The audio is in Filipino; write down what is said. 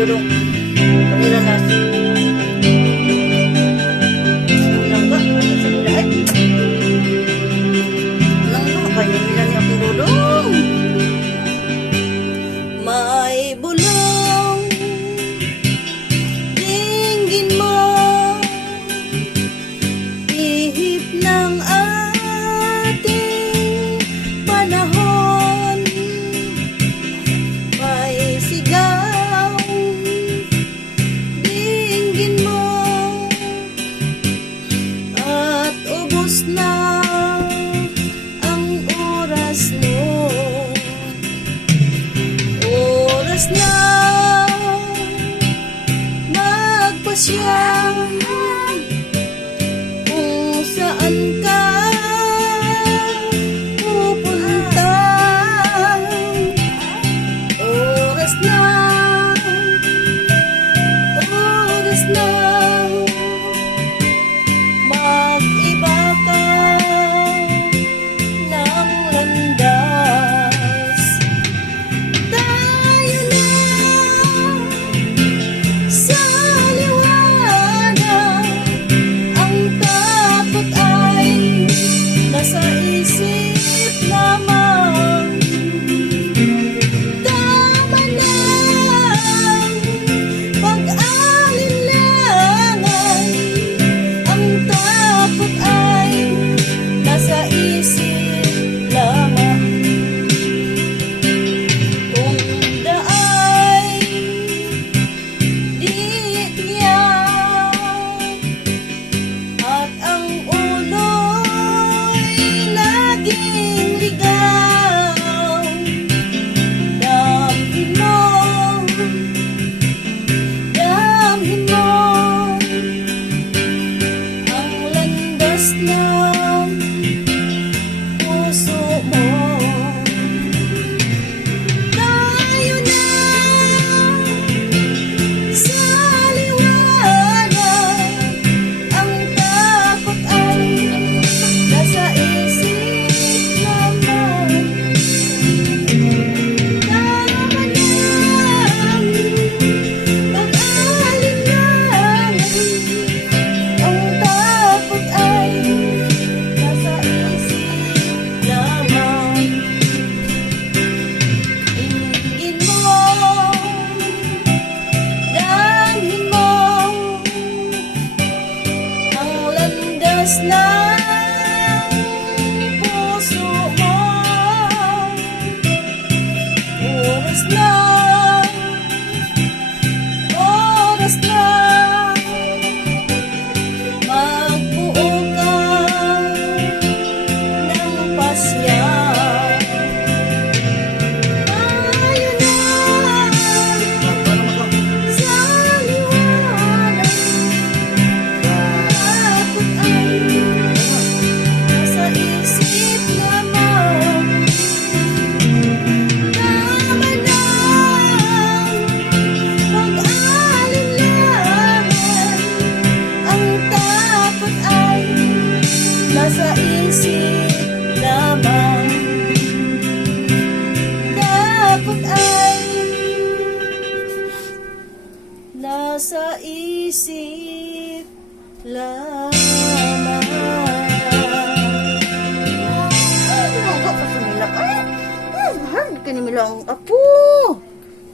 dudong. Kanila nasi. Langga, ano sa nila ay? Langga, kayo nila ni akong dudong. May bulong, dinggin mo, ihip ng ating panahon. May sigaw, dinggin mo, at ubos na ang oras mo. Oras na magpasya kung saan ka pupunta. Oras na mag-iba ka ng landas. Tayo na sa liwanag, ang takot ay nasa isip lamang. Tama na ang pag-alinlangan, ang takot ay nasa isip lamang. Kung daay di tiyak at ang ulo'y laging ligaw, damhin mo ang landas ng puso mo. Tayo na sa liwanag, ang takot ay nasa isip lamang. Tama na ang pag-alinlangan, ang takot ay nasa isip lamang. Ingin mo, damhin mo ang landas ng puso mo. Oras na magbuo ka ng pasya. Tayo na sa liwanag, takot ay nasa isip lamang. Tama na ang pag-alinlangan, ang takot ay nasa isip lamang. Takot ay nasa isip lamang. Ano nga pa sa nila? Hard ka ni milang apo.